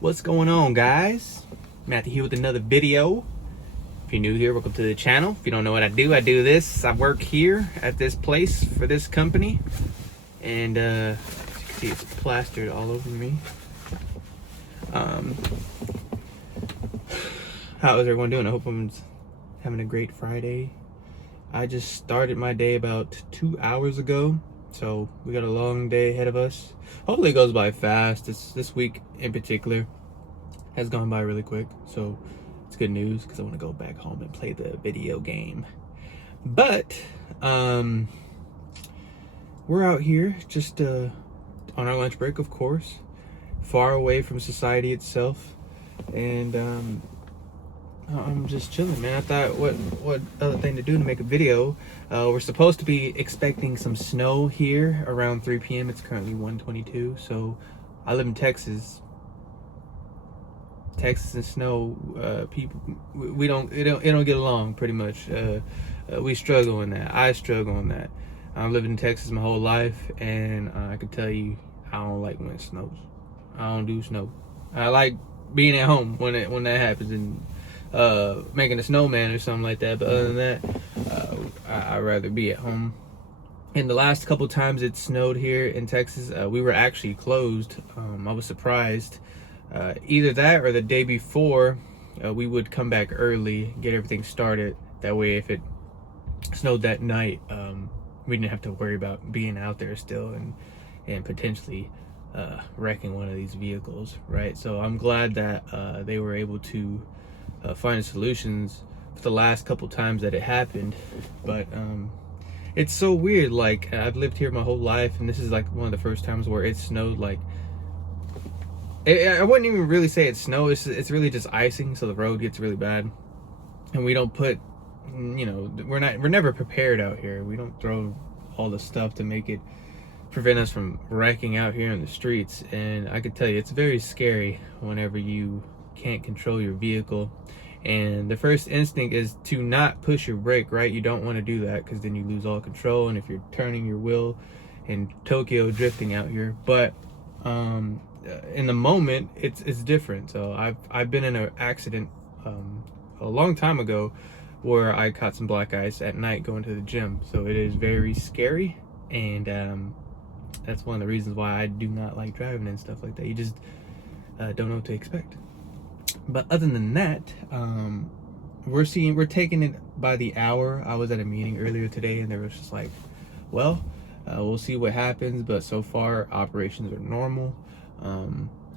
What's going on, guys? Matthew here with another video. If you're new here, welcome to the channel. If you don't know what I do this. I work here at this place for this company. And as you can see, it's plastered all over me. How is everyone doing? I hope everyone's having a great Friday. I just started my day about 2 hours ago. So we got a long day ahead of us. Hopefully it goes by fast. This week in particular has gone by really quick. So it's good news because I want to go back home and play the video game. But we're out here just on our lunch break, of course, far away from society itself. And I'm just chilling, man. I thought what other thing to do to make a video. We're supposed to be expecting some snow here around 3 p.m. It's currently 1:22. So I live in Texas. Texas and snow, people, we don't get along pretty much. We struggle in that. I struggle in that. I've lived in Texas my whole life, and I can tell you I don't like when it snows. I don't do snow. I like being at home when that happens and making a snowman or something like that. But other than that, I'd rather be at home. And the last couple times it snowed here in Texas, we were actually closed. I was surprised. Either that or the day before, we would come back early, get everything started. That way, if it snowed that night, we didn't have to worry about being out there still and potentially wrecking one of these vehicles, right? So I'm glad that they were able to find solutions for the last couple times that it happened. But it's so weird. Like, I've lived here my whole life, and this is like one of the first times where it snowed. Like, I wouldn't even really say it's snow. It's really just icing, so the road gets really bad, and we don't put, we're never prepared out here. We don't throw all the stuff to make it prevent us from wrecking out here in the streets. And I could tell you, it's very scary whenever you can't control your vehicle, and the first instinct is to not push your brake, right? You don't want to do that because then you lose all control, and if you're turning your wheel in Tokyo drifting out here. But in the moment it's different. So I've been in an accident a long time ago where I caught some black ice at night going to the gym. So it is very scary, and that's one of the reasons why I do not like driving and stuff like that. You just don't know what to expect. But other than that, we're taking it by the hour. I was at a meeting earlier today, and there was just like, well, we'll see what happens, but so far operations are normal. I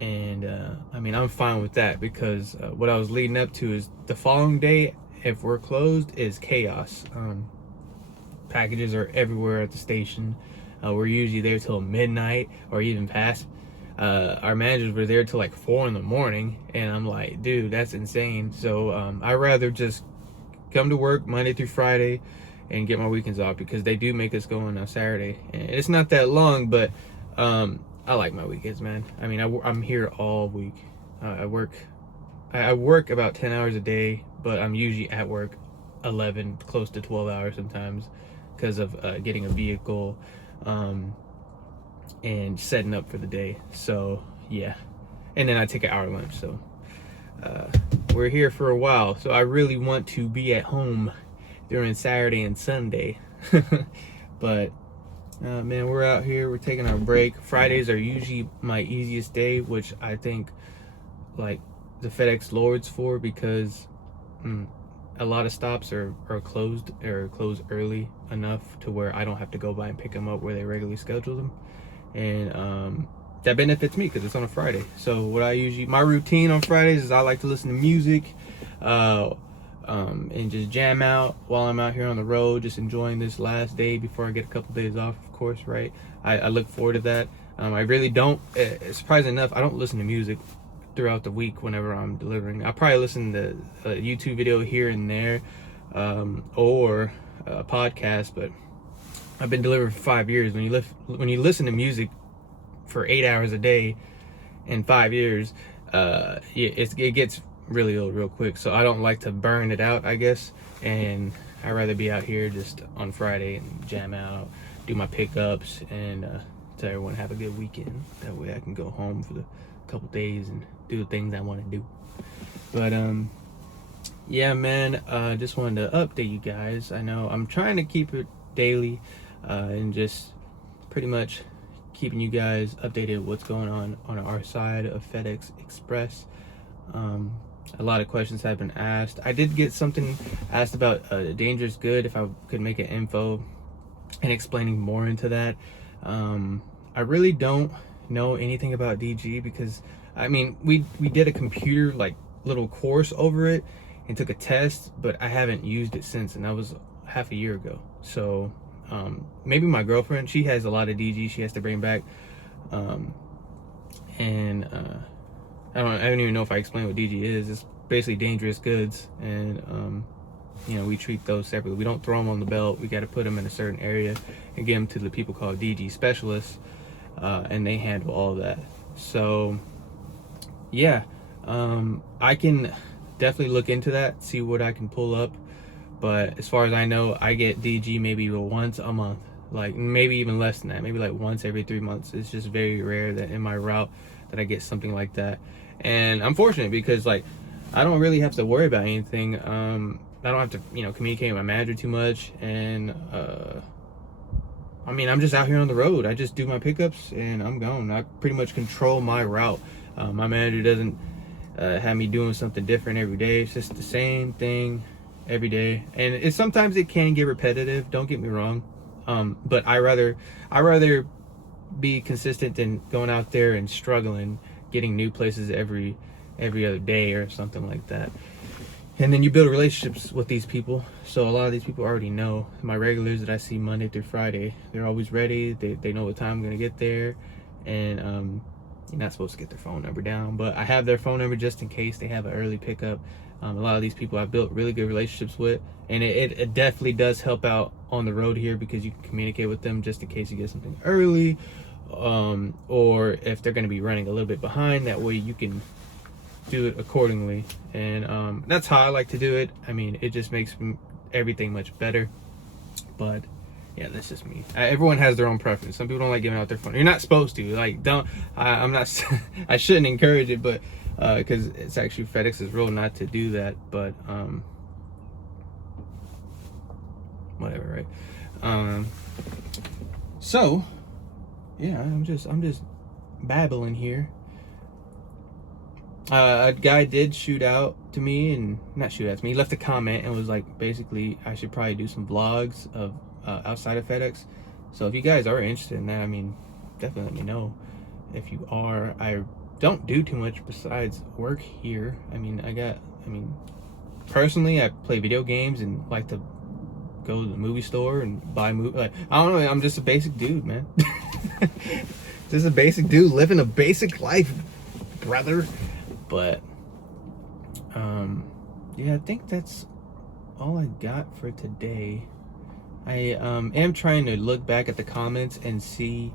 mean, I'm fine with that, because what I was leading up to is the following day, if we're closed, is chaos. Packages are everywhere at the station. We're usually there till midnight or even past. Our managers were there till like 4 in the morning, and I'm like, dude, that's insane. So I'd rather just come to work Monday through Friday and get my weekends off, because they do make us go on a Saturday, and it's not that long, but I like my weekends, man. I mean, I'm here all week. I work about 10 hours a day, but I'm usually at work 11, close to 12 hours sometimes, because of getting a vehicle and setting up for the day. So yeah, and then I take an hour lunch. So we're here for a while, so I really want to be at home during Saturday and Sunday. But man, we're out here, we're taking our break. Fridays are usually my easiest day, which I think like the FedEx Lords for, because a lot of stops are closed, or closed early enough to where I don't have to go by and pick them up where they regularly schedule them. And that benefits me because it's on a Friday. So my routine on Fridays is I like to listen to music and just jam out while I'm out here on the road, just enjoying this last day before I get a couple days off, of course, right? I look forward to that. I really don't, surprisingly enough, I don't listen to music throughout the week whenever I'm delivering. I probably listen to a YouTube video here and there, or a podcast, but I've been delivering for 5 years. When you listen to music for 8 hours a day in 5 years, it gets really old real quick. So I don't like to burn it out, I guess, and I'd rather be out here just on Friday and jam out, do my pickups, and tell everyone have a good weekend. That way I can go home for the couple days and do the things I want to do. But yeah, man, just wanted to update you guys. I know I'm trying to keep it daily, and just pretty much keeping you guys updated what's going on our side of FedEx Express. A lot of questions have been asked. I did get something asked about dangerous good, if I could make an info and explaining more into that. I really don't know anything about DG, because I mean we did a computer like little course over it and took a test, but I haven't used it since, and that was half a year ago. So maybe my girlfriend, she has a lot of DG she has to bring back, and I don't even know if I explained what DG is. It's basically dangerous goods, and you know, we treat those separately. We don't throw them on the belt. We got to put them in a certain area and get them to the people called DG specialists, and they handle all that. So yeah, I can definitely look into that, see what I can pull up. But as far as I know, I get DG maybe once a month, like maybe even less than that, maybe like once every 3 months. It's just very rare that in my route that I get something like that. And I'm fortunate because like I don't really have to worry about anything. I don't have to, you know, communicate with my manager too much, and I mean, I'm just out here on the road. I just do my pickups and I'm gone. I pretty much control my route. My manager doesn't have me doing something different every day. It's just the same thing every day, and sometimes it can get repetitive, don't get me wrong, but I rather be consistent than going out there and struggling getting new places every other day or something like that. And then you build relationships with these people, so a lot of these people already know. My regulars that I see Monday through Friday, they're always ready. They know what time I'm gonna get there, and you're not supposed to get their phone number down, but I have their phone number just in case they have an early pickup. A lot of these people I've built really good relationships with, and it definitely does help out on the road here, because you can communicate with them just in case you get something early, or if they're going to be running a little bit behind. That way you can do it accordingly, and that's how I like to do it. I mean, it just makes everything much better. But yeah, that's just me. Everyone has their own preference. Some people don't like giving out their phone. You're not supposed to. Like, don't. I'm not. I shouldn't encourage it, but because it's actually FedEx's rule not to do that. But whatever, right? So yeah, I'm just babbling here. A guy did shoot out to me, and not shoot at me. He left a comment and was like, basically, I should probably do some vlogs of outside of FedEx. So if you guys are interested in that, I mean, definitely let me know. If you are, I don't do too much besides work here. I mean, personally, I play video games and like to go to the movie store and buy movie. Like, I don't know, I'm just a basic dude, man. Just a basic dude living a basic life, brother. But yeah, I think that's all I got for today. I am trying to look back at the comments and see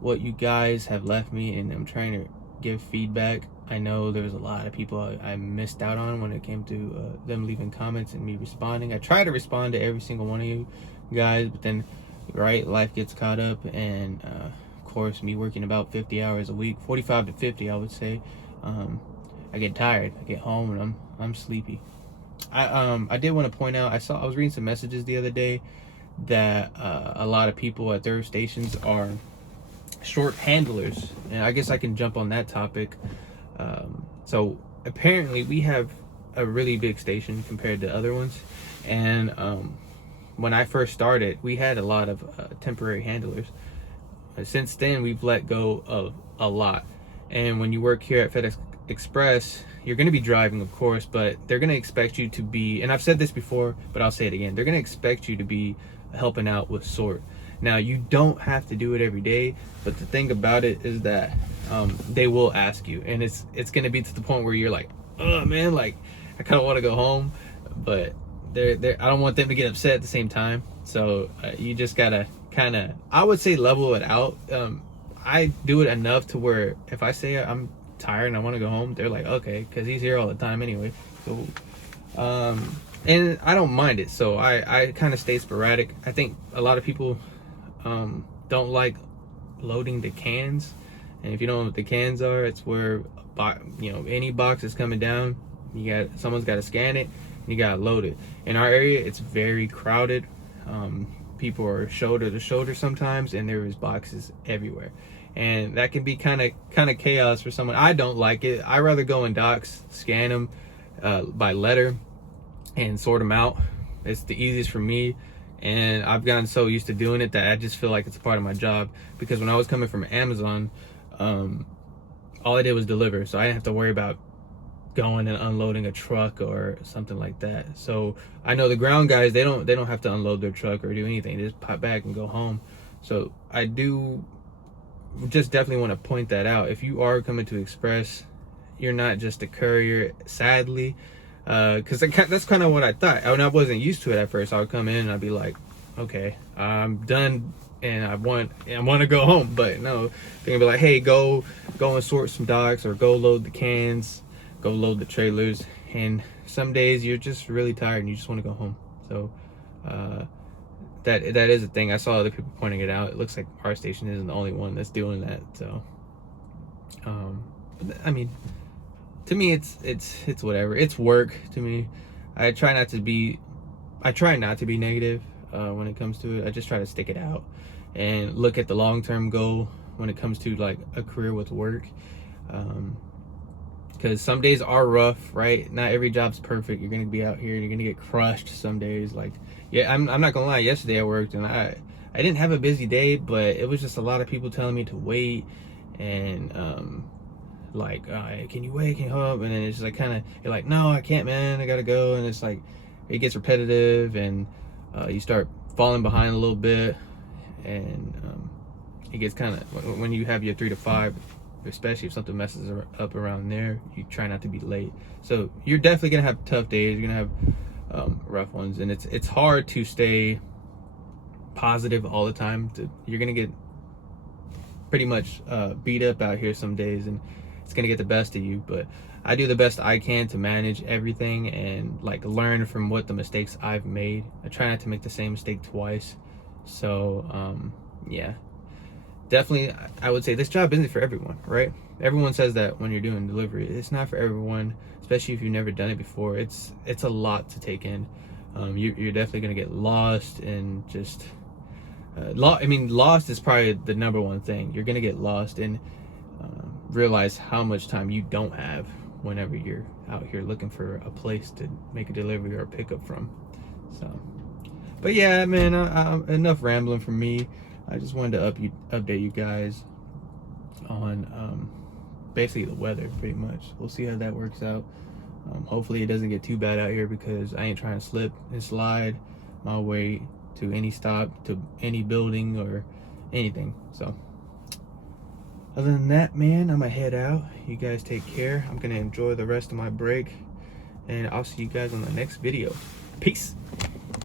what you guys have left me, and I'm trying to give feedback. I know there was a lot of people I missed out on when it came to them leaving comments and me responding. I try to respond to every single one of you guys, but then, right, life gets caught up, and of course, me working about 50 hours a week, 45 to 50, I would say. I get tired. I get home and I'm sleepy. I did want to point out, I was reading some messages the other day that a lot of people at their stations are short handlers, and I guess I can jump on that topic. So apparently we have a really big station compared to other ones, and when I first started, we had a lot of temporary handlers. Since then, we've let go of a lot. And when you work here at FedEx Express, you're going to be driving, of course, but they're going to expect you to be, and I've said this before, but I'll say it again, they're going to expect you to be helping out with sort. Now, you don't have to do it every day, but the thing about it is that they will ask you, and it's going to be to the point where you're like, oh man, like I kind of want to go home, but I don't want them to get upset at the same time. So you just gotta kind of, I would say, level it out. I do it enough to where if I say I'm tired and I want to go home, they're like, okay, because he's here all the time anyway. So and I don't mind it, so I kind of stay sporadic. I think a lot of people don't like loading the cans. And if you don't know what the cans are, it's where any box is coming down, someone's got to scan it, you got to load it. In our area, it's very crowded. People are shoulder to shoulder sometimes, and there is boxes everywhere, and that can be kind of chaos for someone. I don't like it. I rather go in docks, scan them by letter, and sort them out. It's the easiest for me, and I've gotten so used to doing it that I just feel like it's a part of my job. Because when I was coming from Amazon, all I did was deliver, so I didn't have to worry about going and unloading a truck or something like that. So I know the ground guys, they don't have to unload their truck or do anything. They just pop back and go home. So I do just definitely want to point that out. If you are coming to Express, you're not just a courier, sadly, because that's kind of what I thought. I wasn't used to it at first. I would come in and I'd be like, okay, I'm done and I want to go home. But no, they're gonna be like, hey, go and sort some docks, or go load the cans, go load the trailers. And some days you're just really tired and you just want to go home. So that is a thing. I saw other people pointing it out. It looks like our station isn't the only one that's doing that. So I mean, to me it's whatever. It's work to me. I try not to be negative when it comes to it. I just try to stick it out and look at the long-term goal when it comes to like a career with work. Because some days are rough, right? Not every job's perfect. You're gonna be out here and you're gonna get crushed some days. Like, yeah, I'm not gonna lie, yesterday I worked and I didn't have a busy day, but it was just a lot of people telling me to wait, and can you wait, can you hold up? And then it's like kind of, you're like, no, I can't, man, I gotta go. And it's like, it gets repetitive, and you start falling behind a little bit, and it gets kind of, when you have your 3 to 5, especially if something messes up around there, you try not to be late. So you're definitely gonna have tough days, you're gonna have rough ones, and it's hard to stay positive all the time. You're gonna get pretty much beat up out here some days, and it's gonna get the best of you. But I do the best I can to manage everything and like learn from what the mistakes I've made. I try not to make the same mistake twice. So yeah, definitely I would say this job isn't for everyone, right? Everyone says that when you're doing delivery. It's not for everyone, especially if you've never done it before. It's a lot to take in. You're definitely gonna get lost, and just lost is probably the number one thing. You're gonna get lost and realize how much time you don't have whenever you're out here looking for a place to make a delivery or a pickup from. So, but yeah, man, enough rambling from me. I just wanted to update you guys on basically the weather, pretty much. We'll see how that works out. Hopefully it doesn't get too bad out here, because I ain't trying to slip and slide my way to any stop, to any building or anything. So other than that, man, I'm gonna head out. You guys take care. I'm gonna enjoy the rest of my break, and I'll see you guys on the next video. Peace.